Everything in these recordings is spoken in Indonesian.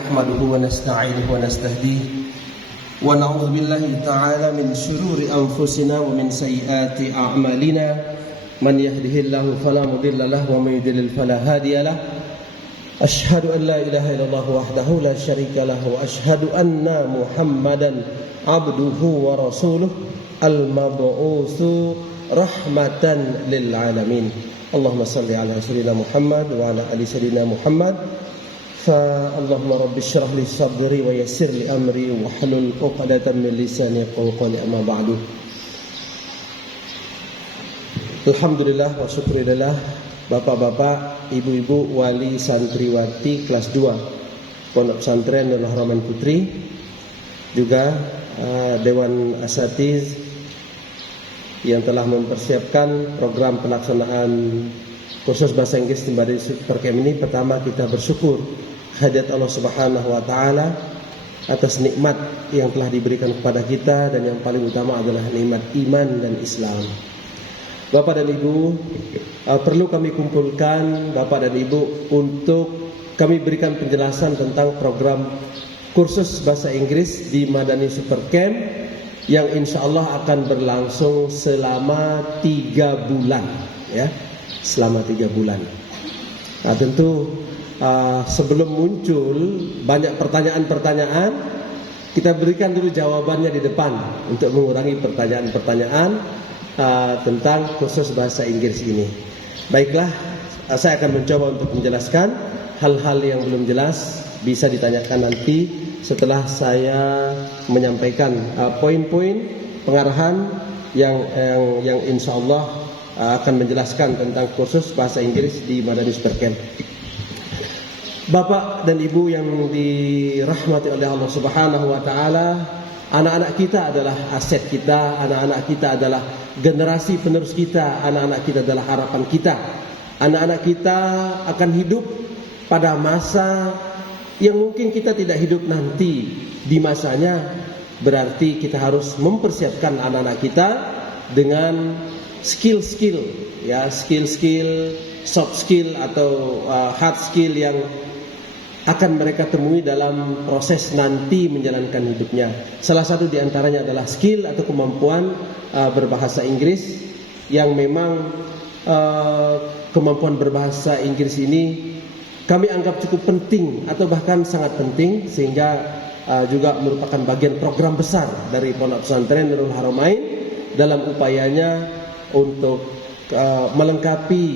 نحمده ونستعينه ونستهديه ونعوذ بالله تعالى من شرور أنفسنا ومن سيئات أعمالنا من يهده الله فلا مضل له ومن يضلل فلا هادي له أشهد أن لا إله إلا الله وحده لا شريك له وأشهد أن محمدا عبده ورسوله المبعوث رحمة للعالمين اللهم صل على سيدنا محمد وعلى آل سيدنا محمد فاللهم رب اشرح لي صدري ويسر لي أمري واحلل عقدة من لساني يفقهوا قولي أما بعد. Alhamdulillah wa syukurillah, bapak-bapak, ibu-ibu, wali santriwati kelas 2 Pondok Pesantren Nurul Rahman Putri, juga Dewan Asatiz yang telah mempersiapkan program pelaksanaan kursus bahasa Inggris di Madani Supercamp ini. Pertama, kita bersyukur kehadirat Allah Subhanahu wa taala atas nikmat yang telah diberikan kepada kita, dan yang paling utama adalah nikmat iman dan Islam. Bapak dan Ibu, perlu kami kumpulkan Bapak dan Ibu untuk kami berikan penjelasan tentang program kursus bahasa Inggris di Madani Supercamp yang insya Allah akan berlangsung selama 3 bulan, ya, selama 3 bulan. Nah, tentu sebelum muncul banyak pertanyaan-pertanyaan, kita berikan dulu jawabannya di depan untuk mengurangi pertanyaan-pertanyaan tentang kursus bahasa Inggris ini. Baiklah, saya akan mencoba untuk menjelaskan hal-hal yang belum jelas, bisa ditanyakan nanti setelah saya menyampaikan poin-poin pengarahan yang insya Allah akan menjelaskan tentang kursus bahasa Inggris di Madani Supercamp. Bapak dan Ibu yang dirahmati oleh Allah Subhanahu wa taala, anak-anak kita adalah aset kita, anak-anak kita adalah generasi penerus kita, anak-anak kita adalah harapan kita. Anak-anak kita akan hidup pada masa yang mungkin kita tidak hidup nanti di masanya. Berarti kita harus mempersiapkan anak-anak kita dengan skill-skill, ya, skill-skill, soft skill atau hard skill yang akan mereka temui dalam proses nanti menjalankan hidupnya. Salah satu di antaranya adalah skill atau kemampuan berbahasa Inggris, yang memang kemampuan berbahasa Inggris ini kami anggap cukup penting atau bahkan sangat penting, sehingga juga merupakan bagian program besar dari Pondok Pesantren Nurul Haramain dalam upayanya untuk melengkapi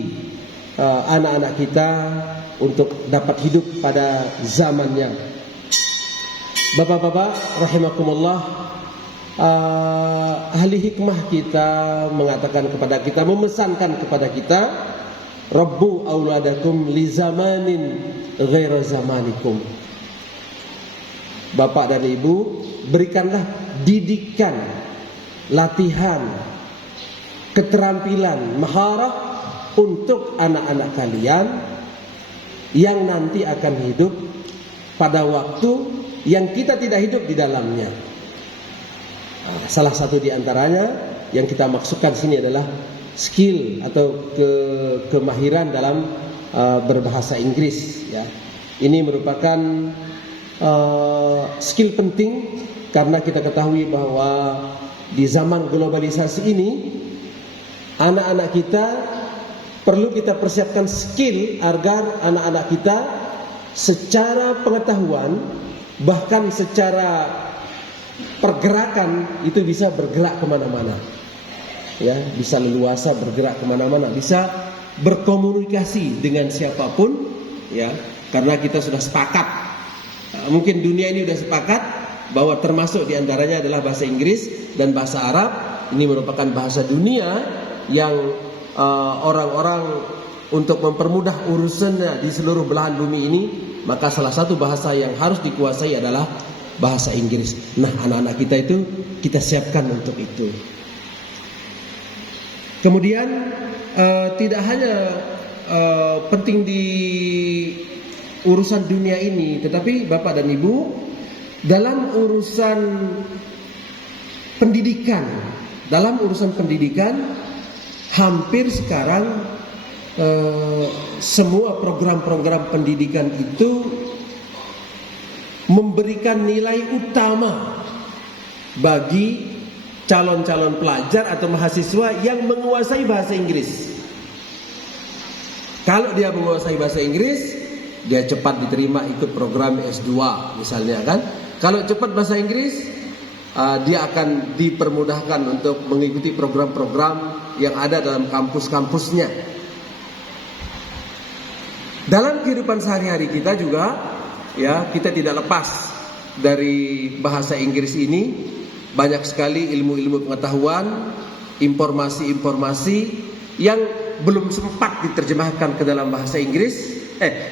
anak-anak kita untuk dapat hidup pada zamannya. Bapak-bapak rahimakumullah, ahli hikmah kita mengatakan kepada kita, memesankan kepada kita, Rabbu auladakum li zamanin ghaira zamanikum. Bapak dan Ibu, berikanlah didikan, latihan, keterampilan, maharah untuk anak-anak kalian yang nanti akan hidup pada waktu yang kita tidak hidup di dalamnya. Salah satu di antaranya yang kita maksudkan sini adalah skill atau kemahiran dalam berbahasa Inggris, ya. Ini merupakan skill penting karena kita ketahui bahwa di zaman globalisasi ini anak-anak kita perlu kita persiapkan skill agar anak-anak kita secara pengetahuan, bahkan secara pergerakan itu bisa bergerak kemana-mana, ya, bisa leluasa bergerak kemana-mana, bisa berkomunikasi dengan siapapun, ya, karena kita sudah sepakat, mungkin dunia ini sudah sepakat bahwa termasuk diantaranya adalah bahasa Inggris dan bahasa Arab. Ini merupakan bahasa dunia yang orang-orang untuk mempermudah urusannya di seluruh belahan bumi ini, maka salah satu bahasa yang harus dikuasai adalah bahasa Inggris. Nah, anak-anak kita itu kita siapkan untuk itu. Kemudian tidak hanya penting di urusan dunia ini, tetapi Bapak dan Ibu, dalam urusan pendidikan, hampir sekarang semua program-program pendidikan itu memberikan nilai utama bagi calon-calon pelajar atau mahasiswa yang menguasai bahasa Inggris. Kalau dia menguasai bahasa Inggris, dia cepat diterima ikut program S2 misalnya kan. Kalau cepat bahasa Inggris, dia akan dipermudahkan untuk mengikuti program-program yang ada dalam kampus-kampusnya. Dalam kehidupan sehari-hari kita juga, ya, kita tidak lepas dari bahasa Inggris ini. Banyak sekali ilmu-ilmu pengetahuan, informasi-informasi yang belum sempat diterjemahkan ke dalam bahasa Inggris,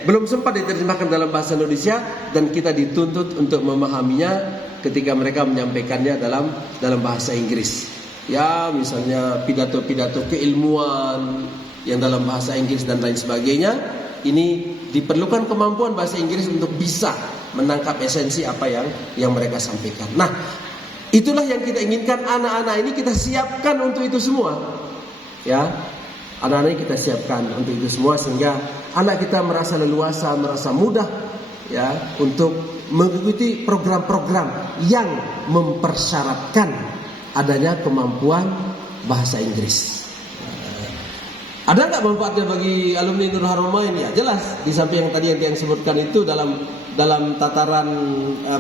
belum sempat diterjemahkan dalam bahasa Indonesia, dan kita dituntut untuk memahaminya ketika mereka menyampaikannya dalam bahasa Inggris. Ya, misalnya pidato-pidato keilmuan yang dalam bahasa Inggris dan lain sebagainya. Ini diperlukan kemampuan bahasa Inggris untuk bisa menangkap esensi apa yang mereka sampaikan. Nah, itulah yang kita inginkan anak-anak ini kita siapkan untuk itu semua. Ya, anak-anak ini kita siapkan untuk itu semua sehingga anak kita merasa leluasa, merasa mudah, ya, untuk mengikuti program-program yang mempersyaratkan adanya kemampuan bahasa Inggris. Ada nggak manfaatnya bagi alumni Nurul Haramain? Ya jelas, di samping yang tadi yang sebutkan itu dalam tataran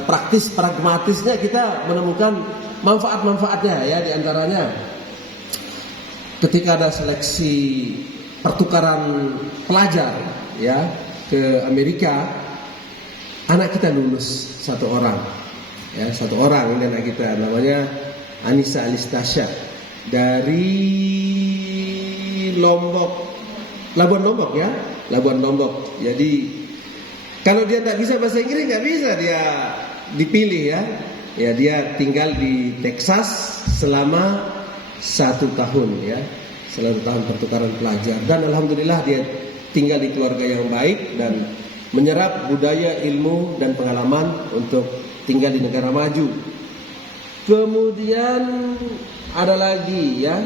praktis pragmatisnya kita menemukan manfaat-manfaatnya, ya, di antaranya ketika ada seleksi pertukaran pelajar, ya, ke Amerika, anak kita lulus satu orang, ya, satu orang ini anak kita namanya Anissa Alistasya dari Labuan Lombok, ya, Labuan Lombok. Jadi kalau dia tak bisa bahasa Inggris, nggak bisa dia dipilih, ya. Ya, dia tinggal di Texas selama 1 tahun, ya, selama 1 tahun pertukaran pelajar. Dan alhamdulillah dia tinggal di keluarga yang baik dan menyerap budaya, ilmu dan pengalaman untuk tinggal di negara maju. Kemudian ada lagi, ya,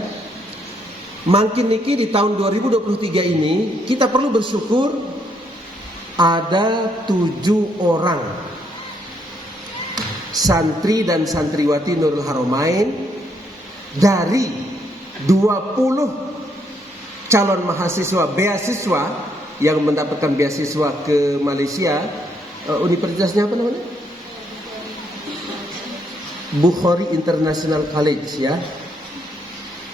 makin niki di tahun 2023 ini kita perlu bersyukur ada 7 orang santri dan santriwati Nurul Haramain dari 20 calon mahasiswa beasiswa yang mendapatkan beasiswa ke Malaysia. Universitasnya apa namanya? Bukhari International College, ya.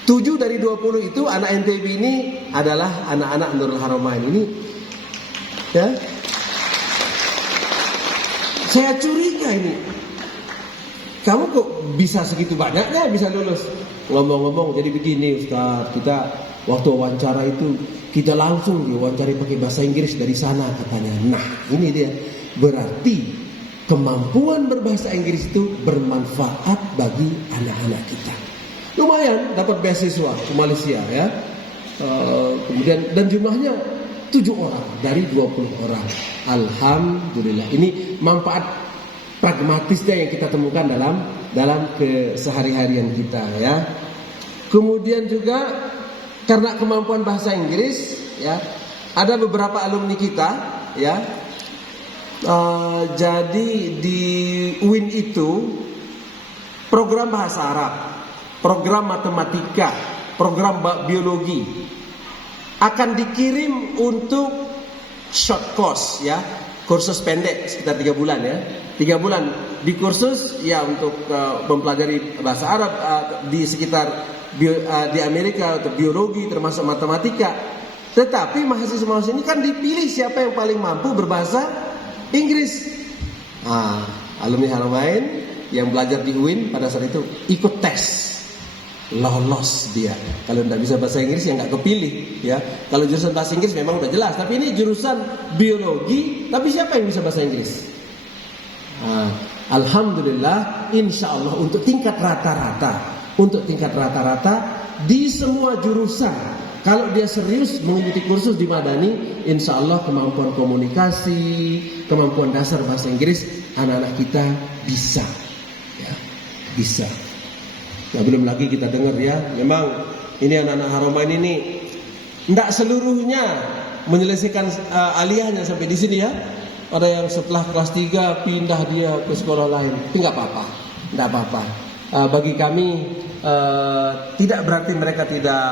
7 dari 20 itu anak NTB ini adalah anak-anak Nurul Haramain ini, ya. Saya curiga ini, kamu kok bisa segitu banyaknya bisa lulus? Ngomong-ngomong jadi begini Ustaz, kita waktu wawancara itu kita langsung diwawancari pakai bahasa Inggris dari sana katanya. Nah, ini dia, berarti kemampuan berbahasa Inggris itu bermanfaat bagi anak-anak kita. Lumayan dapat beasiswa ke Malaysia, ya. Kemudian dan jumlahnya 7 orang dari 20 orang. Alhamdulillah. Ini manfaat pragmatisnya yang kita temukan dalam kesehari-harian kita, ya. Kemudian juga karena kemampuan bahasa Inggris, ya, ada beberapa alumni kita, ya. Jadi di UIN itu program bahasa Arab, program matematika, program biologi akan dikirim untuk short course, ya, kursus pendek sekitar 3 bulan, ya, 3 bulan di kursus, ya, untuk mempelajari bahasa Arab di sekitar di Amerika untuk biologi termasuk matematika. Tetapi mahasiswa-mahasiswa ini kan dipilih siapa yang paling mampu berbahasa Inggris. Alumni Haramain yang belajar di UIN pada saat itu ikut tes. Lolos dia. Kalau tidak bisa bahasa Inggris ya nggak kepilih, ya. Kalau jurusan bahasa Inggris memang udah jelas, tapi ini jurusan biologi, tapi siapa yang bisa bahasa Inggris? Alhamdulillah, insya Allah untuk tingkat rata-rata di semua jurusan, kalau dia serius mengikuti kursus di Madani, insya Allah kemampuan komunikasi, kemampuan dasar bahasa Inggris anak-anak kita bisa, ya, bisa. Nah, belum lagi kita dengar, ya, memang ini anak-anak Haramain ini tidak seluruhnya menyelesaikan aliyahnya sampai di sini, ya. ada yang setelah kelas 3 pindah dia ke sekolah lain. Itu nggak apa-apa. Bagi kami tidak berarti mereka tidak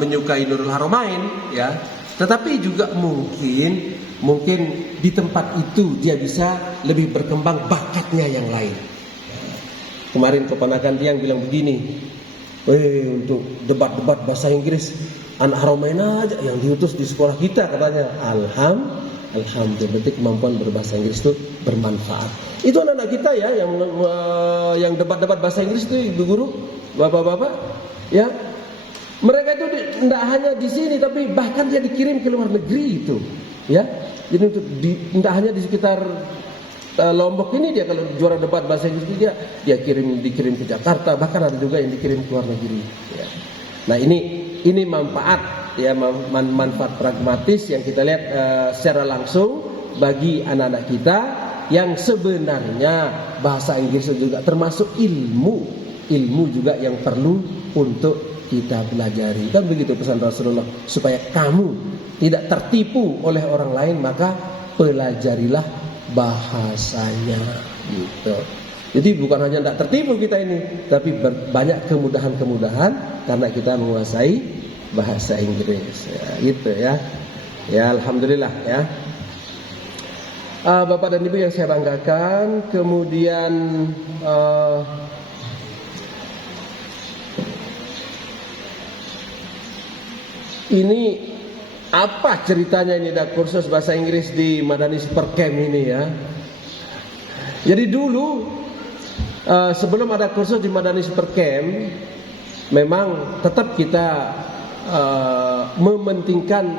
menyukai Nurul Haramain, ya. Tetapi juga mungkin di tempat itu dia bisa lebih berkembang bakatnya yang lain. Kemarin keponakan dia yang bilang begini, untuk debat-debat bahasa Inggris anak Haramain aja yang diutus di sekolah kita, katanya. Alhamdulillah, berarti kemampuan berbahasa Inggris itu bermanfaat. Itu anak-anak kita ya yang debat-debat bahasa Inggris itu, ibu guru, bapak-bapak, ya. Mereka itu tidak hanya di sini, tapi bahkan dia dikirim ke luar negeri itu, ya. Jadi tidak hanya di sekitar Lombok ini, dia kalau juara debat bahasa Inggris dia dikirim ke Jakarta, bahkan ada juga yang dikirim ke luar negeri. Ya. Nah ini manfaat, ya, manfaat pragmatis yang kita lihat secara langsung bagi anak-anak kita, yang sebenarnya bahasa Inggris juga termasuk ilmu juga yang perlu untuk kita pelajari. Kan begitu pesan Rasulullah, supaya kamu tidak tertipu oleh orang lain, maka pelajarilah bahasanya, gitu. Jadi bukan hanya tidak tertipu kita ini, tapi banyak kemudahan-kemudahan karena kita menguasai bahasa Inggris, ya, gitu ya. Ya, alhamdulillah ya. Bapak dan Ibu yang saya banggakan, kemudian ini apa ceritanya ini, ada kursus bahasa Inggris di Madani Super Camp ini, ya. Jadi dulu sebelum ada kursus di Madani Super Camp, memang tetap kita mementingkan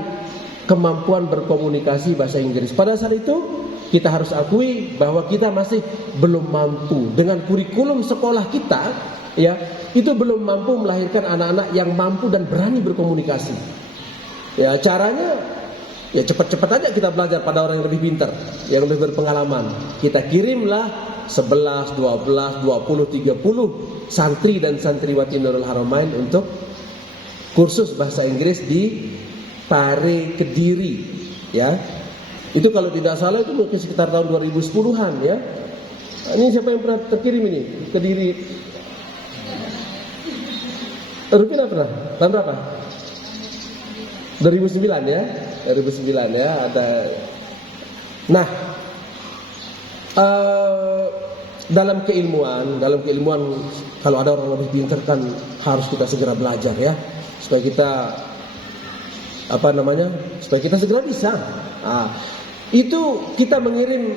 kemampuan berkomunikasi bahasa Inggris. Pada saat itu kita harus akui bahwa kita masih belum mampu dengan kurikulum sekolah kita, ya, itu belum mampu melahirkan anak-anak yang mampu dan berani berkomunikasi. Ya, caranya ya cepat-cepat aja kita belajar pada orang yang lebih pintar, yang lebih berpengalaman. Kita kirimlah 11, 12, 20, 30 santri dan santriwati Nurul Haramain untuk kursus bahasa Inggris di Pare, Kediri, ya. Itu kalau tidak salah itu mungkin sekitar tahun 2010-an, ya. Ini siapa yang pernah terkirim ini? Kediri. Rupina pernah? Tahun berapa? 2009 ya. 2009 ya, ada. Nah, dalam keilmuan kalau ada orang lebih pintar kan harus kita segera belajar, ya, supaya kita supaya kita segera bisa. Itu kita mengirim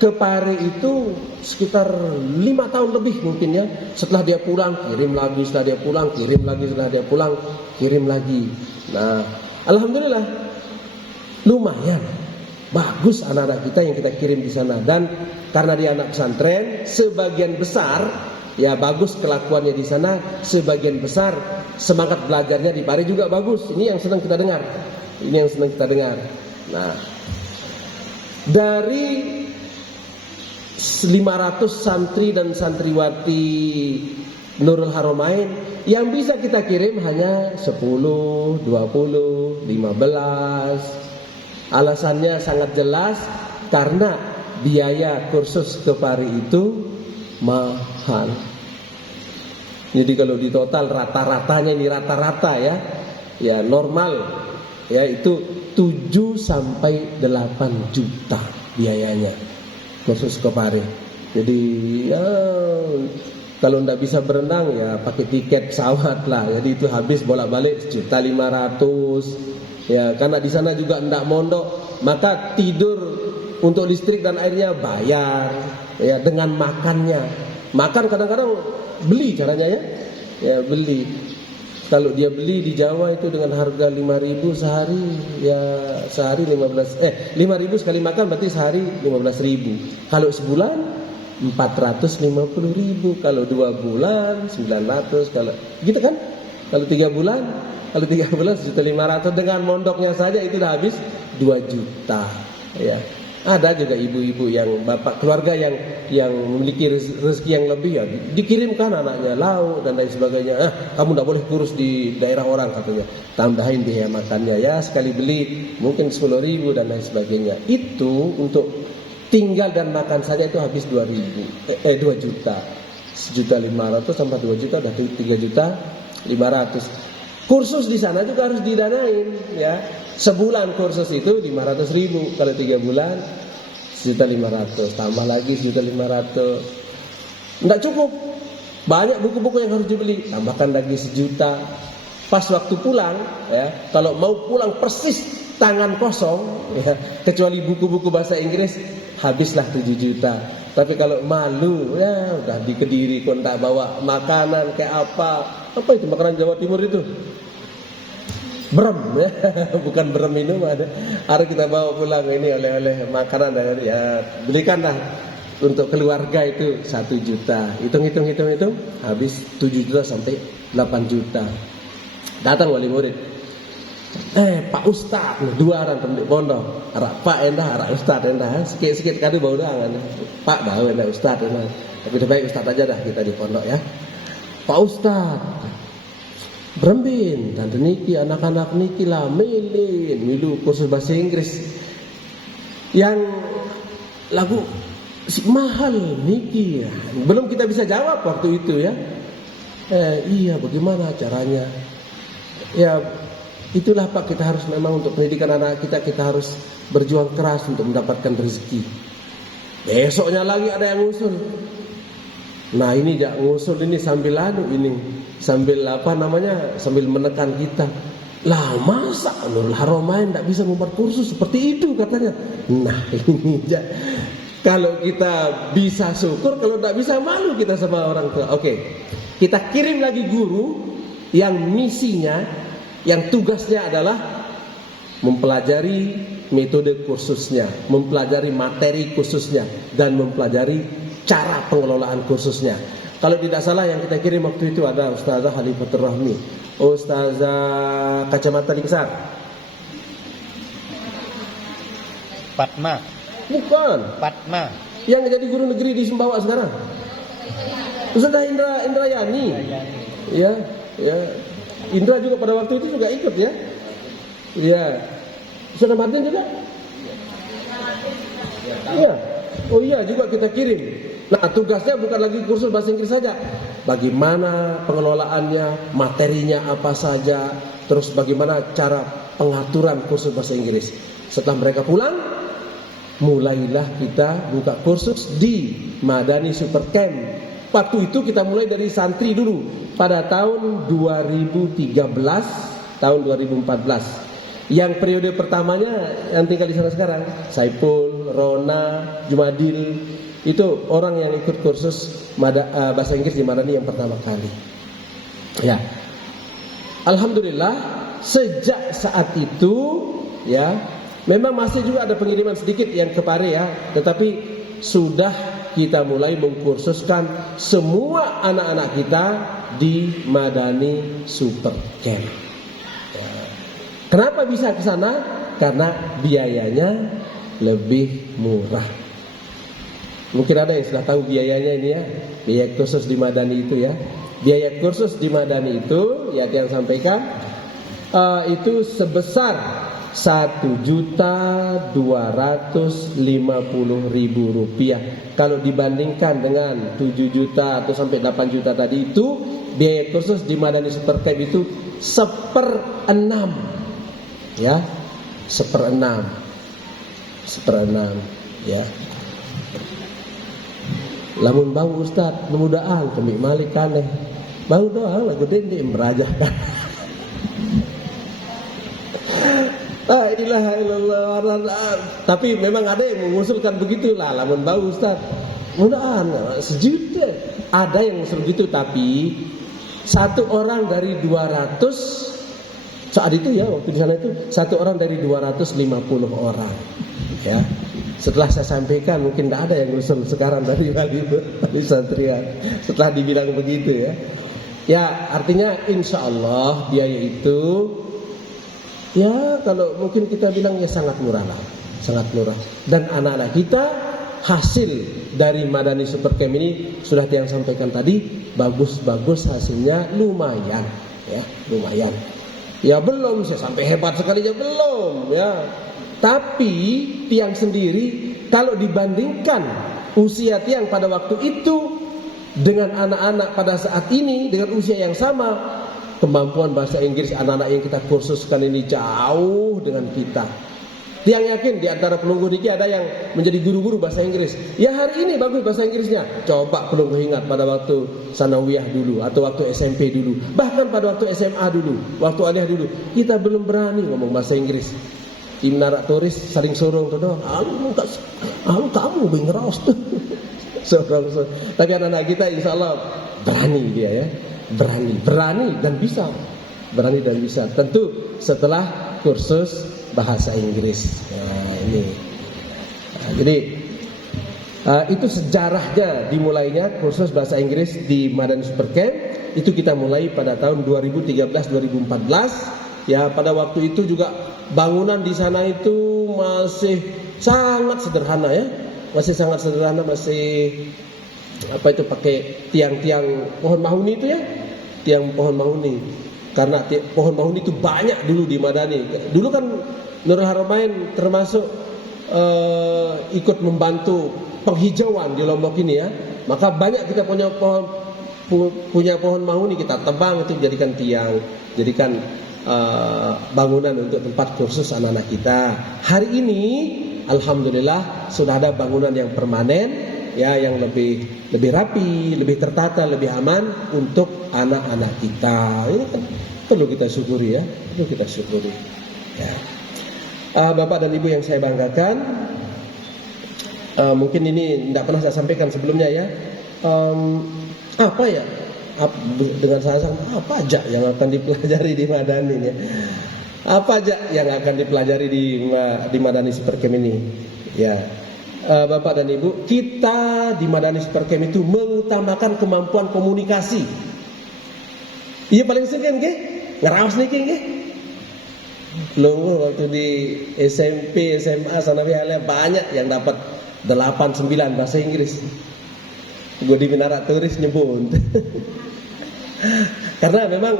ke Pare itu sekitar 5 tahun lebih mungkin, ya. Setelah dia pulang kirim lagi, setelah dia pulang kirim lagi, setelah dia pulang kirim lagi. Nah, alhamdulillah lumayan bagus anak-anak kita yang kita kirim di sana, dan karena dia anak pesantren, sebagian besar ya bagus kelakuannya di sana, sebagian besar semangat belajarnya di Pare juga bagus. Ini yang senang kita dengar. Nah, dari 500 santri dan santriwati Nurul Haramain yang bisa kita kirim hanya 10, 20, 15. Alasannya sangat jelas, karena biaya kursus ke Pare itu mahal. Jadi kalau di total rata-ratanya, ini rata-rata ya normal ya itu 7 sampai 8 juta biayanya kursus ke Pare. Jadi ya kalau tidak bisa berenang ya pakai tiket pesawat lah. Jadi itu habis bolak-balik 1.500.000. Ya, karena di sana juga tidak mondok, maka tidur untuk listrik dan airnya bayar, ya, dengan makannya. Makan kadang-kadang beli caranya, ya beli. Kalau dia beli di Jawa itu dengan harga 5.000 sehari, ya sehari 5.000 sekali makan berarti sehari 15.000. Kalau sebulan 450.000, kalau 2 bulan 900, kalau gitu kan? Kalau 3 bulan 1.500.000 dengan mondoknya saja itu udah habis 2 juta, ya. Ada juga ibu-ibu yang bapak keluarga yang memiliki rezeki yang lebih ya dikirimkan anaknya lauk dan lain sebagainya. Kamu tidak boleh kurus di daerah orang katanya. Tambahin biaya makannya ya, sekali beli mungkin 10.000 dan lain sebagainya. Itu untuk tinggal dan makan saja itu habis 2 juta. 1.500.000 sampai 2 juta udah 3.500.000. Kursus di sana juga harus didanain ya. Sebulan kursus itu 500.000, kalau 3 bulan 1.500.000, tambah lagi 1.500.000. Enggak cukup. Banyak buku-buku yang harus dibeli, tambahkan lagi 1 juta. Pas waktu pulang ya, kalau mau pulang persis tangan kosong ya, kecuali buku-buku bahasa Inggris, habislah 7 juta. Tapi kalau malu ya udah di Kediri kok enggak bawa makanan kayak apa itu makanan Jawa Timur itu? Brem ya, bukan brem minum ada. Harus kita bawa pulang ini oleh-oleh makanan dari ya, belikanlah untuk keluarga itu 1 juta. Hitung habis 7 juta sampai 8 juta. Datang wali murid. Pak Ustad, 2 orang pendek pondok. Arak Pak endah, arak Ustad endah. Sikit-sikit kali bau doang. Pak bau endah Ustad endah. Tapi lebih baik Ustad aja dah kita di pondok ya. Pak Ustad, berembin dan niki anak-anak niki lah milu kursus bahasa Inggris yang lagu mahal niki ya. Belum kita bisa jawab waktu itu ya. Iya bagaimana caranya? Ya itulah Pak, kita harus memang untuk pendidikan anak kita harus berjuang keras untuk mendapatkan rezeki. Besoknya lagi ada yang ngusul. Nah ini jak ngusul ini sambil sambil sambil menekan kita. Lah masa Nurul Haramain tidak bisa membuat kursus seperti itu katanya. Nah ini jak, kalau kita bisa syukur, kalau tidak bisa malu kita sama orang tua. Oke, kita kirim lagi guru yang misinya, yang tugasnya adalah mempelajari metode kursusnya, mempelajari materi kursusnya, dan mempelajari cara pengelolaan kursusnya. Kalau tidak salah yang kita kirim waktu itu ada Ustazah Halifatul Rahmi, Ustazah Kacamata Lingsar, Fatma. Bukan. Fatma. Yang jadi guru negeri di Sumbawa sekarang. Ustazah Indrayani. Ya. Indra juga pada waktu itu juga ikut ya. Iya. Ustazah Martin juga? Iya. Oh iya juga kita kirim. Nah tugasnya bukan lagi kursus bahasa Inggris saja. Bagaimana pengelolaannya, materinya apa saja, terus bagaimana cara pengaturan kursus bahasa Inggris. Setelah mereka pulang, mulailah kita buka kursus di Madani Super Camp. Waktu itu kita mulai dari santri dulu. Pada tahun 2013, tahun 2014. Yang periode pertamanya yang tinggal di sana sekarang, Saipul, Rona, Jumadil, itu orang yang ikut kursus bahasa Inggris di Madani yang pertama kali. Ya, alhamdulillah sejak saat itu ya, memang masih juga ada pengiriman sedikit yang ke Pare ya, tetapi sudah kita mulai mengkursuskan semua anak-anak kita di Madani Super Camp. Kenapa bisa ke sana? Karena biayanya lebih murah. Mungkin ada yang sudah tahu biayanya ini ya, biaya kursus di Madani itu ya. Biaya kursus di Madani itu, ya yang sampaikan, itu sebesar 1.250.000 rupiah. Kalau dibandingkan dengan 7 juta atau sampai 8 juta tadi itu, biaya kursus di Madani Super Camp itu 1/6. Ya, 1/6 ya. Lamun bau Ustaz mudah-mudahan kami malik kaneh bau doang lagu dende merajah kan. La ilaha illallah. Tapi memang ada yang mengusulkan begitulah, lamun bau Ustaz mudah-mudahan 1 juta. Ada yang mengusul begitu, tapi 1 orang dari 200 saat itu ya, waktu di sana itu 1 orang dari 250 orang ya. Setelah saya sampaikan mungkin tidak ada yang usul sekarang dari wali santrian setelah dibilang begitu ya. Ya artinya insya Allah biaya itu ya kalau mungkin kita bilang ya sangat murah lah. sangat murah. Dan anak-anak kita hasil dari Madani Supercamp ini sudah yang sampaikan tadi, bagus-bagus hasilnya, lumayan ya, lumayan. Ya belum saya sampai hebat sekali ya belum ya. Tapi Tiang sendiri kalau dibandingkan usia Tiang pada waktu itu dengan anak-anak pada saat ini dengan usia yang sama, kemampuan bahasa Inggris anak-anak yang kita kursuskan ini jauh dengan kita. Tiang yakin di antara penunggu niki ada yang menjadi guru-guru bahasa Inggris. Ya hari ini bagus bahasa Inggrisnya. Coba penunggu ingat pada waktu sanawiyah dulu atau waktu SMP dulu, bahkan pada waktu SMA dulu, waktu aliyah dulu, kita belum berani ngomong bahasa Inggris. Di menara turis saling sorong tuh doang. Kamu bingeraus tuh. Sorong. Tapi anak-anak kita insya Allah berani dia ya, berani dan bisa, Tentu setelah kursus bahasa Inggris. Nah, ini. Nah, jadi itu sejarahnya dimulainya kursus bahasa Inggris di Madani Supercamp. Itu kita mulai pada tahun 2013-2014. Ya, pada waktu itu juga bangunan di sana itu masih sangat sederhana ya. Masih apa itu pakai tiang-tiang pohon mahuni itu ya. Tiang pohon mahuni. Karena pohon mahuni itu banyak dulu di Madani. Dulu kan Nurul Haramain termasuk ikut membantu penghijauan di Lombok ini ya. Maka banyak kita punya pohon mahuni, kita tebang itu jadikan tiang, jadikan bangunan untuk tempat kursus anak-anak kita. Hari ini alhamdulillah sudah ada bangunan yang permanen ya, yang lebih rapi, lebih tertata, lebih aman untuk anak-anak kita. Ini kan perlu kita syukuri ya, ya. Bapak dan Ibu yang saya banggakan, mungkin ini tidak pernah saya sampaikan sebelumnya ya. Dengan saya apa aja yang akan dipelajari di Madani ya? Apa aja yang akan dipelajari di Madani Supercamp ini? Ya, Bapak dan Ibu, kita di Madani Supercamp itu mengutamakan kemampuan komunikasi. Iya paling sering nggih, ngeraos niki nggih. Lungguh waktu di SMP, SMA, sanawiyah banyak yang dapat 8, 9 bahasa Inggris. Gue di menara turis nyebut. Karena memang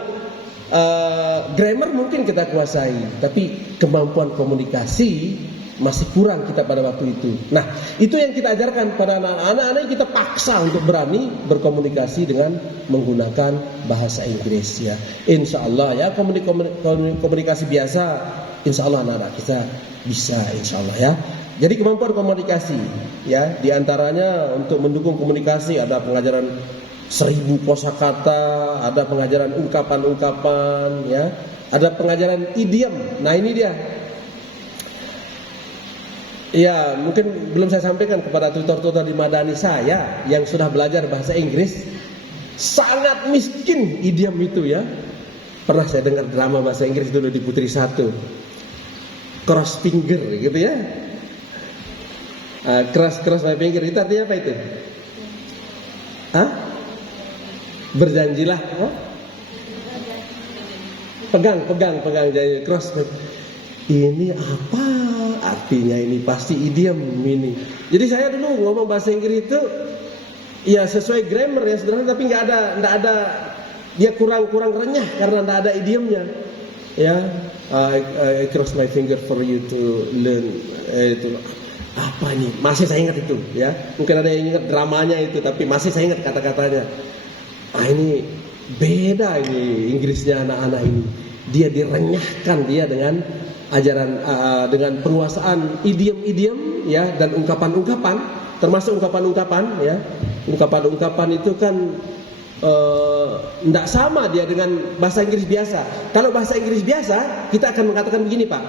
grammar mungkin kita kuasai, tapi kemampuan komunikasi masih kurang kita pada waktu itu. Nah, itu yang kita ajarkan pada anak-anak, kita paksa untuk berani berkomunikasi dengan menggunakan bahasa Inggris ya. Insya Allah ya, komunikasi biasa, insya Allah anak-anak kita bisa, insya Allah ya. Jadi kemampuan komunikasi ya, diantaranya untuk mendukung komunikasi ada pengajaran 1000 kosakata, ada pengajaran ungkapan-ungkapan ya, ada pengajaran idiom. Nah ini dia. Ya, mungkin belum saya sampaikan kepada tutor-tutor di Madani saya yang sudah belajar bahasa Inggris. Sangat miskin idiom itu ya. Pernah saya dengar drama bahasa Inggris dulu di Putri 1. Cross finger gitu ya. Cross my finger itu artinya apa itu? Berjanjilah. Pegang janji. Cross. Ini apa artinya? Ini pasti idiom ini. Jadi saya dulu ngomong bahasa Inggris itu ya sesuai grammar ya sederhana, tapi nggak ada dia kurang renyah karena nggak ada idiomnya. Ya, I cross my finger for you to learn itu. Apa ini? Masih saya ingat itu ya. Mungkin ada yang ingat dramanya itu, tapi masih saya ingat kata-katanya. Ini beda ini Inggrisnya anak-anak ini. Dia direnyahkan dia dengan ajaran dengan penguasaan idiom-idiom ya, dan ungkapan-ungkapan, termasuk ungkapan-ungkapan ya. Ungkapan-ungkapan itu kan tidak sama dia dengan bahasa Inggris biasa. Kalau bahasa Inggris biasa kita akan mengatakan begini, Pak.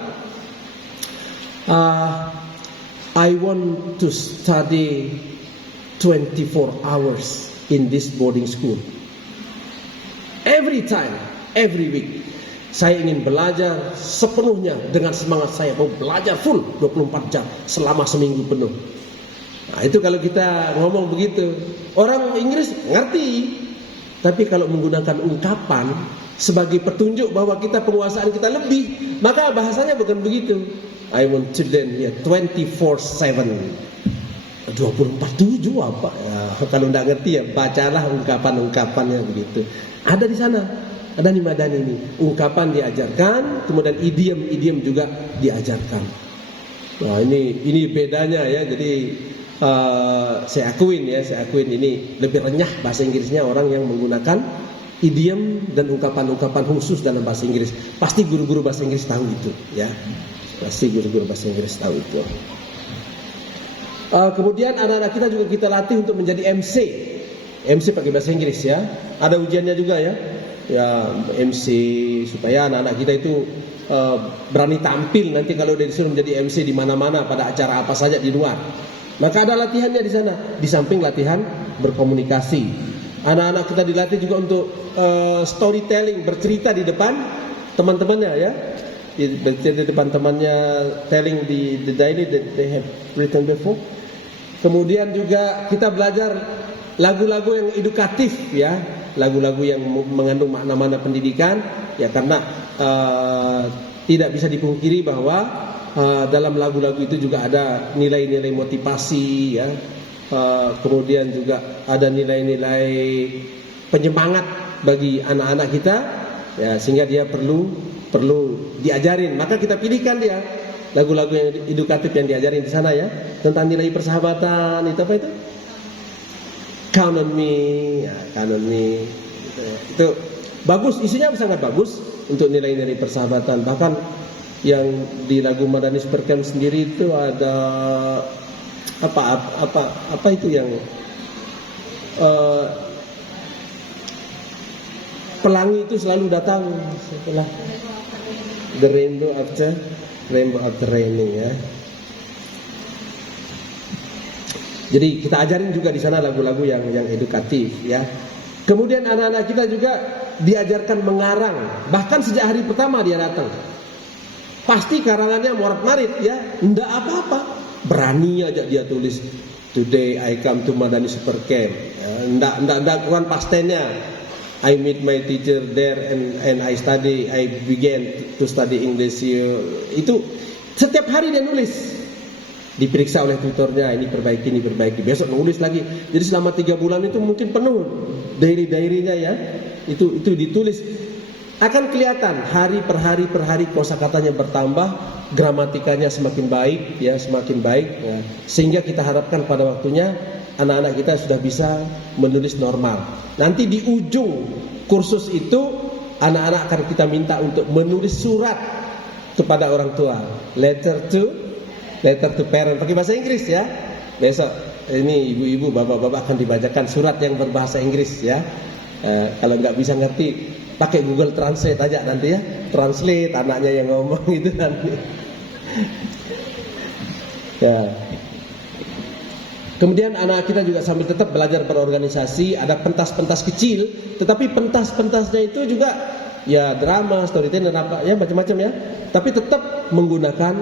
I want to study 24 hours in this boarding school. Every time, every week. Saya ingin belajar sepenuhnya dengan semangat saya. Mau belajar full 24 jam selama seminggu penuh. Nah itu kalau kita ngomong begitu, orang Inggris ngerti. Tapi kalau menggunakan ungkapan sebagai petunjuk bahwa kita penguasaan kita lebih, maka bahasanya bukan begitu. I want to learn here 24/7. 24/7 apa? Ya, kalau tidak ngerti ya bacalah ungkapan-ungkapannya begitu. Ada di sana, ada di Madani ini. Ungkapan diajarkan, kemudian idiom juga diajarkan. Nah ini bedanya ya. Jadi saya akuin ini lebih renyah bahasa Inggrisnya orang yang menggunakan idiom dan ungkapan-ungkapan khusus dalam bahasa Inggris. Pasti guru-guru bahasa Inggris tahu itu, ya. Pasti guru-guru bahasa Inggris tahu itu. Kemudian anak-anak kita juga kita latih untuk menjadi MC pakai bahasa Inggris ya. Ada ujiannya juga ya. Ya MC supaya anak-anak kita itu berani tampil nanti kalau dia disuruh menjadi MC di mana-mana pada acara apa saja di luar. Maka ada latihannya di sana. Di samping latihan berkomunikasi. Anak-anak kita dilatih juga untuk storytelling, bercerita di depan teman-temannya ya. Di depan temannya, telling the diary that they have written before. Kemudian juga kita belajar lagu-lagu yang edukatif ya, lagu-lagu yang mengandung makna-makna pendidikan ya, karena tidak bisa dipungkiri bahwa dalam lagu-lagu itu juga ada nilai-nilai motivasi ya, kemudian juga ada nilai-nilai penyemangat bagi anak-anak kita ya, sehingga dia perlu diajarin. Maka kita pilihkan dia lagu-lagu yang edukatif yang diajarin di sana ya, tentang nilai persahabatan, itu apa itu? Count on me, ya, count on me. Itu bagus, isinya sangat bagus untuk nilai-nilai persahabatan. Bahkan yang di lagu Madani Supercamp sendiri itu ada apa itu yang pelangi itu selalu datang setelah the rainbow after raining ya. Jadi kita ajarin juga di sana lagu-lagu yang edukatif ya. Kemudian anak-anak kita juga diajarkan mengarang. Bahkan sejak hari pertama dia datang, pasti karangannya morat-marit ya, ndak apa-apa, berani aja dia tulis today I come to Madani Supercamp ya, ndak kurang pastennya. I meet my teacher there and I began to study English here. Itu setiap hari dia nulis. Diperiksa oleh tutornya, ini perbaiki, besok nulis lagi. Jadi selama 3 bulan itu mungkin penuh diary-nya ya. Itu ditulis. Akan kelihatan hari per hari kosakatanya bertambah, gramatikanya semakin baik ya, ya. Sehingga kita harapkan pada waktunya anak-anak kita sudah bisa menulis normal. Nanti di ujung kursus itu anak-anak akan kita minta untuk menulis surat kepada orang tua, letter to parent, pakai bahasa Inggris ya. Besok ini ibu-ibu, bapak-bapak akan dibacakan surat yang berbahasa Inggris ya. Kalau nggak bisa ngerti, pakai Google Translate aja nanti ya, translate anaknya yang ngomong itu nanti. Ya. Kemudian anak kita juga sambil tetap belajar berorganisasi, ada pentas-pentas kecil, tetapi pentas-pentasnya itu juga ya drama, storytelling dan apa ya macam-macam ya. Tapi tetap menggunakan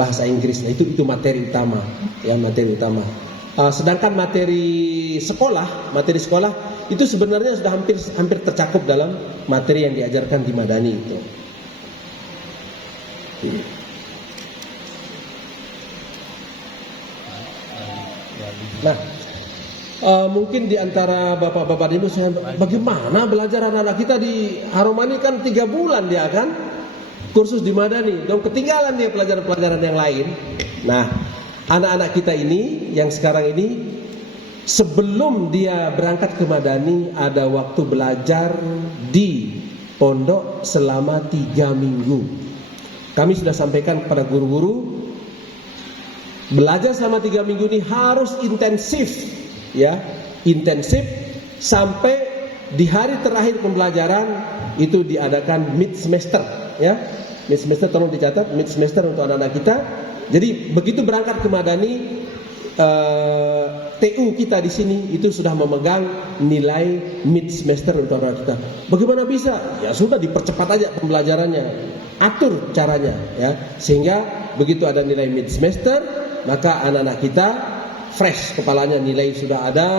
bahasa Inggris. Nah, itu materi utama, ya materi utama. Sedangkan materi sekolah itu sebenarnya sudah hampir tercakup dalam materi yang diajarkan di Madani itu. Nah, mungkin di antara bapak-bapak di Indonesia, bagaimana belajar anak-anak kita di Haromani kan 3 bulan dia kan kursus di Madani, dong ketinggalan dia pelajaran-pelajaran yang lain. Nah, anak-anak kita ini yang sekarang ini sebelum dia berangkat ke Madani ada waktu belajar di pondok selama 3 minggu. Kami sudah sampaikan kepada guru-guru, belajar selama 3 minggu ini harus intensif ya, intensif sampai di hari terakhir pembelajaran itu diadakan mid semester ya. Mid semester tolong dicatat, mid semester untuk anak-anak kita. Jadi begitu berangkat ke Madani, TU kita di sini itu sudah memegang nilai mid semester untuk anak kita. Bagaimana bisa? Ya sudah dipercepat aja pembelajarannya, atur caranya ya, sehingga begitu ada nilai mid semester maka anak-anak kita fresh kepalanya, nilai sudah ada.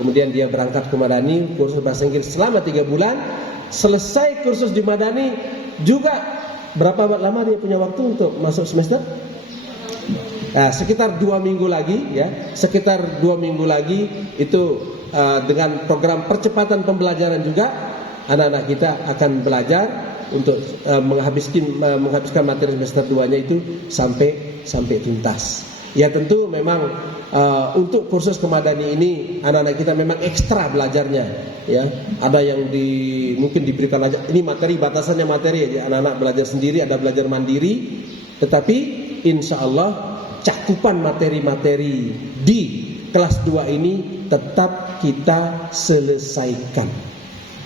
Kemudian dia berangkat ke Madani kursus bahasa Inggris selama 3 bulan. Selesai kursus di Madani juga berapa lama dia punya waktu untuk masuk semester? Nah, sekitar 2 minggu lagi ya, sekitar 2 minggu lagi itu dengan program percepatan pembelajaran juga anak-anak kita akan belajar untuk menghabiskan materi semester 2-nya itu sampai tuntas. Ya tentu memang untuk kursus kemadani ini anak-anak kita memang ekstra belajarnya ya. Ada yang mungkin diberikan aja ini materi, batasannya materi aja, anak-anak belajar sendiri, ada belajar mandiri, tetapi insya Allah cakupan materi-materi di kelas 2 ini tetap kita selesaikan.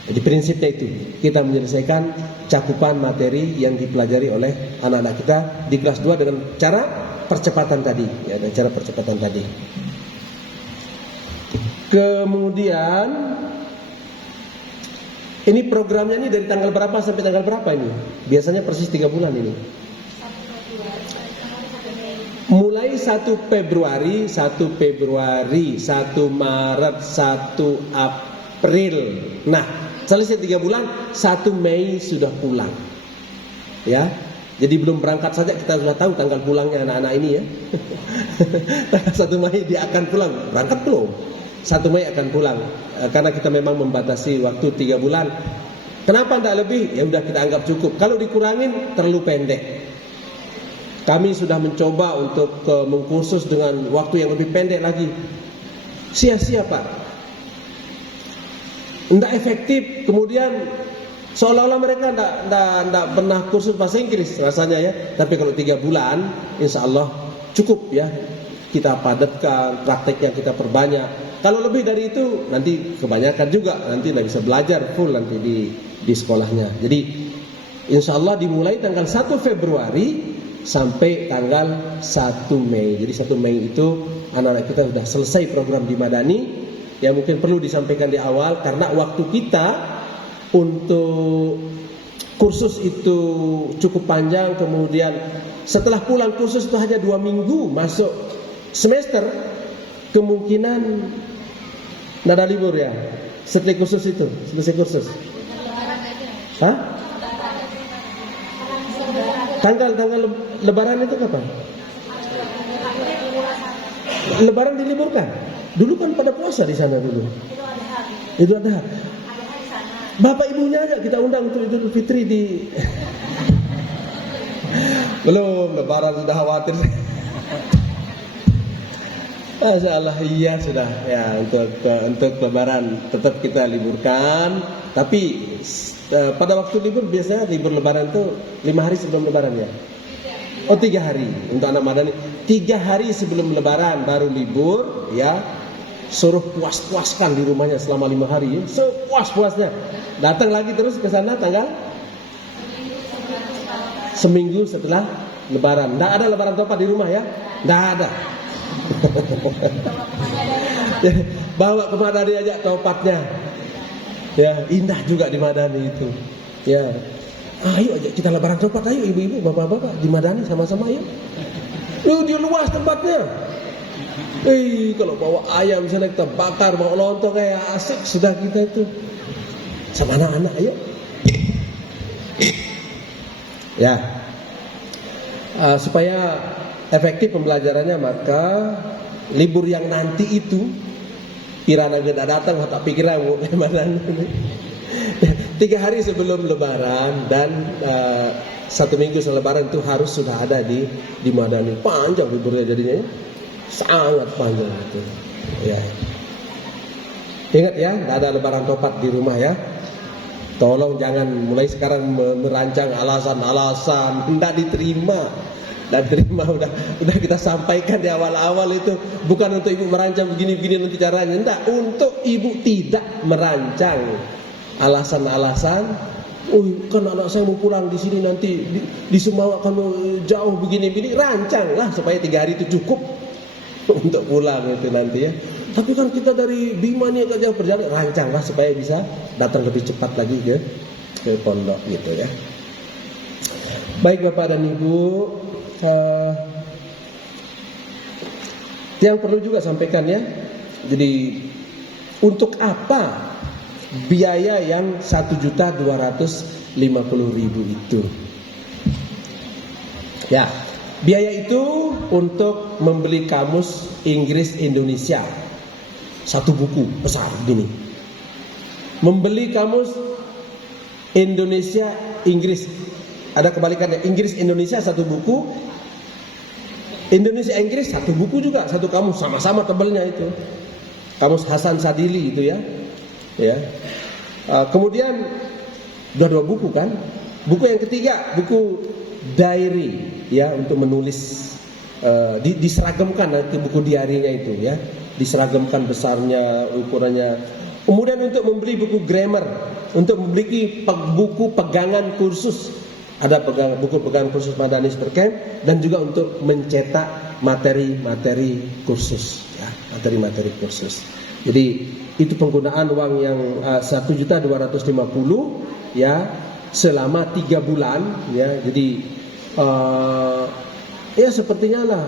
Jadi prinsipnya itu, kita menyelesaikan cakupan materi yang dipelajari oleh anak-anak kita di kelas 2 dengan cara percepatan tadi, ya, dengan cara percepatan tadi. Kemudian ini programnya ini dari tanggal berapa sampai tanggal berapa ini? Biasanya persis 3 bulan ini. Mulai 1 Februari, 1 Maret, 1 April. Nah, selesai 3 bulan, 1 Mei sudah pulang. Ya. Jadi belum berangkat saja kita sudah tahu tanggal pulangnya anak-anak ini ya. Tanggal 1 Mei dia akan pulang. Berangkat belum? 1 Mei akan pulang. Karena kita memang membatasi waktu 3 bulan. Kenapa tidak lebih? Ya udah kita anggap cukup. Kalau dikurangin terlalu pendek. Kami sudah mencoba untuk mengkursus dengan waktu yang lebih pendek lagi. Sia-sia Pak. Tidak efektif. Kemudian seolah-olah mereka tidak pernah kursus bahasa Inggris rasanya ya. Tapi kalau 3 bulan insya Allah cukup ya. Kita padatkan, prakteknya kita perbanyak. Kalau lebih dari itu nanti kebanyakan juga. Nanti tidak bisa belajar full nanti di sekolahnya. Jadi insya Allah dimulai tanggal 1 Februari sampai tanggal 1 Mei. Jadi 1 Mei itu anak-anak kita sudah selesai program di Madani. Ya mungkin perlu disampaikan di awal karena waktu kita untuk kursus itu cukup panjang. Kemudian setelah pulang kursus itu hanya 2 minggu masuk semester, kemungkinan tidak ada libur ya setelah kursus itu, selesai kursus. Hah? Tanggal Lebaran itu kapan? Lebaran diliburkan. Dulu kan pada puasa di sana dulu. Idul Adha. Bapak ibunya aja kita undang untuk Idul Fitri di. Belum Lebaran sudah khawatir. Masya Allah, iya sudah ya untuk Lebaran tetap kita liburkan. Tapi pada waktu libur biasanya libur Lebaran itu 5 hari sebelum Lebaran ya. Oh 3 hari untuk anak Madani. 3 hari sebelum Lebaran baru libur ya. Suruh puas-puaskan di rumahnya selama 5 hari ya. Sepuas-puasnya. Datang lagi terus ke sana tanggal seminggu setelah Lebaran. Tidak ada Lebaran topat di rumah ya. Tidak ada. Bawa ke Madani aja topatnya. Ya, indah juga di Madani itu. Ya. Ayo aja kita Lebaran topat, ayo ibu-ibu, bapak-bapak di Madani sama-sama ayo. Dia luas tempatnya. Kalau bawa ayam misalnya kita bakar, bawa lontong kayak asik sudah kita itu. Sama anak-anak ayo. Ya. Supaya efektif pembelajarannya maka libur yang nanti itu kirana gak datang tak pikiran mau Lebaran 3 hari sebelum Lebaran dan 1 minggu sebelum Lebaran itu harus sudah ada di Madani. Panjang liburnya jadinya ya. Sangat panjang itu ya. Ingat ya, tidak ada Lebaran topat di rumah ya. Tolong jangan mulai sekarang merancang alasan-alasan tidak diterima. Dan terima udah kita sampaikan di awal-awal itu bukan untuk ibu merancang begini-begini nanti caranya, enggak, untuk ibu tidak merancang alasan-alasan. Kan anak saya mau pulang di sini nanti di Sumawa kan jauh begini-begini, rancanglah supaya 3 hari itu cukup untuk pulang itu nanti ya. Tapi kan kita dari Bima nih agak jauh perjalanan, rancanglah supaya bisa datang lebih cepat lagi ke pondok gitu ya. Baik Bapak dan Ibu. Yang perlu juga sampaikan ya. Jadi untuk apa biaya yang 1.250.000 itu? Ya, biaya itu untuk membeli kamus Inggris Indonesia, satu buku besar begini. Membeli kamus Indonesia Inggris, ada kebalikannya, Inggris Indonesia satu buku, Indonesia Inggris satu buku juga, satu kamus, sama-sama tebalnya itu. Kamus Hasan Sadili itu ya. Kemudian dua buku kan. Buku yang ketiga, buku diary ya, untuk menulis, diseragamkan nanti buku diarinya itu ya, diseragamkan besarnya, ukurannya. Kemudian untuk membeli buku grammar, untuk memiliki buku pegangan kursus, ada buku pegangan kursus Madani Supercamp, dan juga untuk mencetak materi-materi kursus ya, materi-materi kursus. Jadi itu penggunaan uang yang 1.250.000 ya, selama 3 bulan ya. Jadi ya sepertinya lah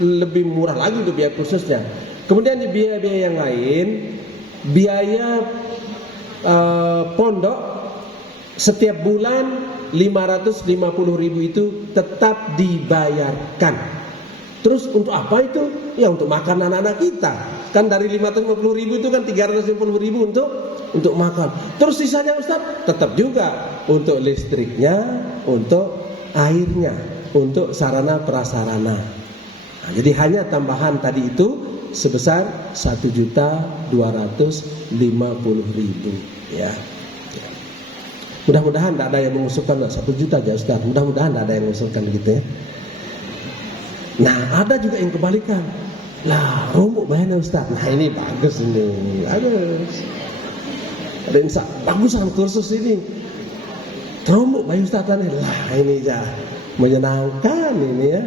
lebih murah lagi untuk biaya kursusnya. Kemudian di biaya-biaya yang lain, biaya pondok setiap bulan 550.000 itu tetap dibayarkan. Terus untuk apa itu? Ya untuk makan anak-anak kita. Kan dari 550.000 itu kan 350.000 untuk makan. Terus sisanya Ustaz tetap juga untuk listriknya, untuk airnya, untuk sarana prasarana. Nah, jadi hanya tambahan tadi itu sebesar 1.250.000 ya. Mudah-mudahan tidak ada yang mengusulkan 1 juta aja Ustaz. Mudah-mudahan tidak ada yang mengusulkan gitu ya. Nah, ada juga yang kebalikan. Lah, rombok bayarnya Ustaz. Nah, ini bagus ini. Bagus. Ada yang bagusan kursus ini. Rombok bayar Ustaz kan. Lah, ini ya menyenangkan ini ya.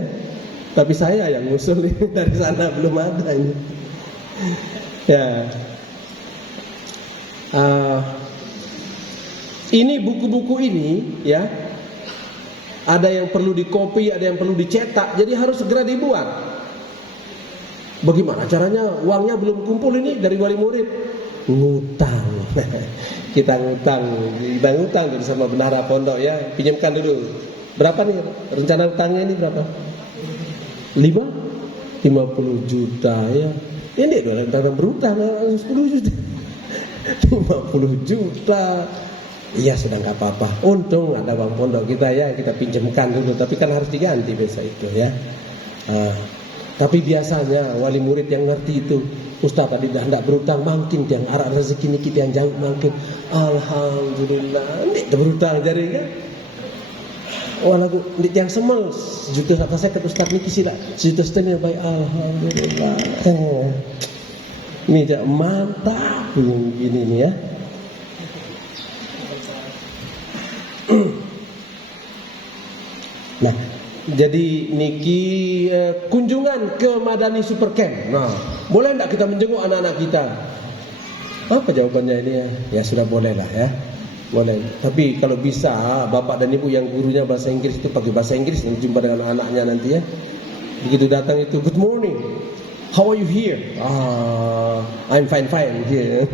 Tapi saya yang ngusul ini, dari sana belum ada ini. Ya. Ini buku-buku ini ya, ada yang perlu dikopi, ada yang perlu dicetak, jadi harus segera dibuat. Bagaimana caranya? Uangnya belum kumpul ini dari wali murid. Ngutang. Kita ngutang dulu sama bendahara pondok ya, pinjamkan dulu. Berapa nih rencana utangnya ini berapa? 50 juta ya. Ini udah berutang 10 juta. 50 juta. Iya sudah nggak apa-apa. Untung ada bang pondok kita ya, kita pinjamkan dulu. Tapi kan harus diganti biasa itu ya. Tapi biasanya wali murid yang ngerti itu, Ustaz tadi dah tidak berutang, makin yang arah rezeki ini kita yang jauh makin. Alhamdulillah, ini berutang jadi kan. Walau yang semel juta kata saya ke Ustaz niki sila juta setengah baik. Alhamdulillah. Ini jak mantap ini nih ya. Nah, jadi niki kunjungan ke Madani Supercamp. Nah, boleh enggak kita menjenguk anak-anak kita? Apa jawabannya ini ya? Ya sudah boleh lah ya. Boleh. Tapi kalau bisa bapak dan ibu yang gurunya bahasa Inggris itu pakai bahasa Inggris dan jumpa dengan anaknya nanti ya. Begitu datang itu, good morning. How are you here? I'm fine here.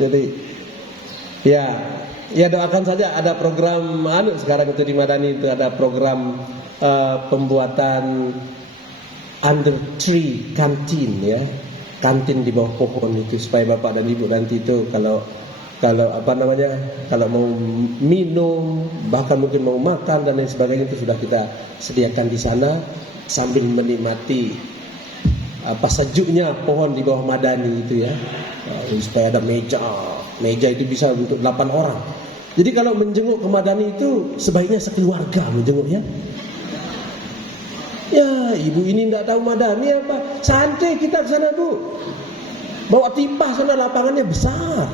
Jadi ya doakan saja. Ada program sekarang itu di Madani itu ada program pembuatan under tree kantin ya, kantin di bawah pohon itu, supaya bapak dan ibu nanti itu kalau kalau mau minum, bahkan mungkin mau makan dan lain sebagainya itu sudah kita sediakan di sana sambil menikmati sejuknya pohon di bawah Madani itu ya. Supaya ada meja itu bisa untuk 8 orang. Jadi kalau menjenguk ke Madani itu sebaiknya sekeluarga menjenguk ya. Ya, ibu ini tidak tahu Madani apa. Santai kita ke sana Bu. Bawa tipah sana, lapangannya besar.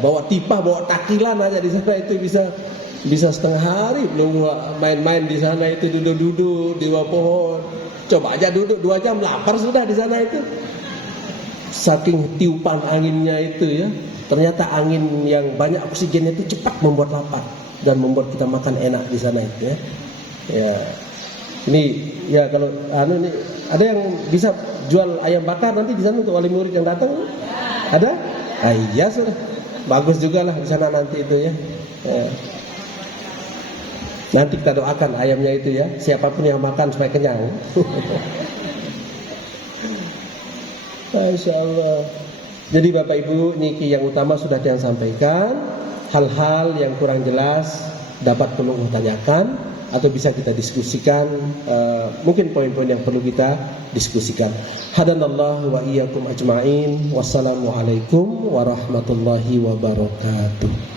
Bawa tipah, bawa takilan aja di sana itu bisa setengah hari. Belum main-main di sana itu, duduk-duduk di bawah pohon. Coba aja duduk 2 jam, lapar sudah di sana itu. Saking tiupan anginnya itu ya. Ternyata angin yang banyak oksigennya itu cepat membuat lapar dan membuat kita makan enak di sana itu ya. Ya. Ini ya kalau ini ada yang bisa jual ayam bakar nanti di sana untuk wali murid yang datang? Ada? Iya sudah. Bagus juga lah di sana nanti itu ya. Ya. Nanti kita doakan ayamnya itu ya, siapapun yang makan supaya kenyang. Masya Allah. Jadi Bapak Ibu, niki yang utama sudah yang sampaikan. Hal-hal yang kurang jelas dapat perlu tanyakan atau bisa kita diskusikan. Mungkin poin-poin yang perlu kita diskusikan. Hadanallahu wa iyyakum ajma'in. Wassalamualaikum warahmatullahi wabarakatuh.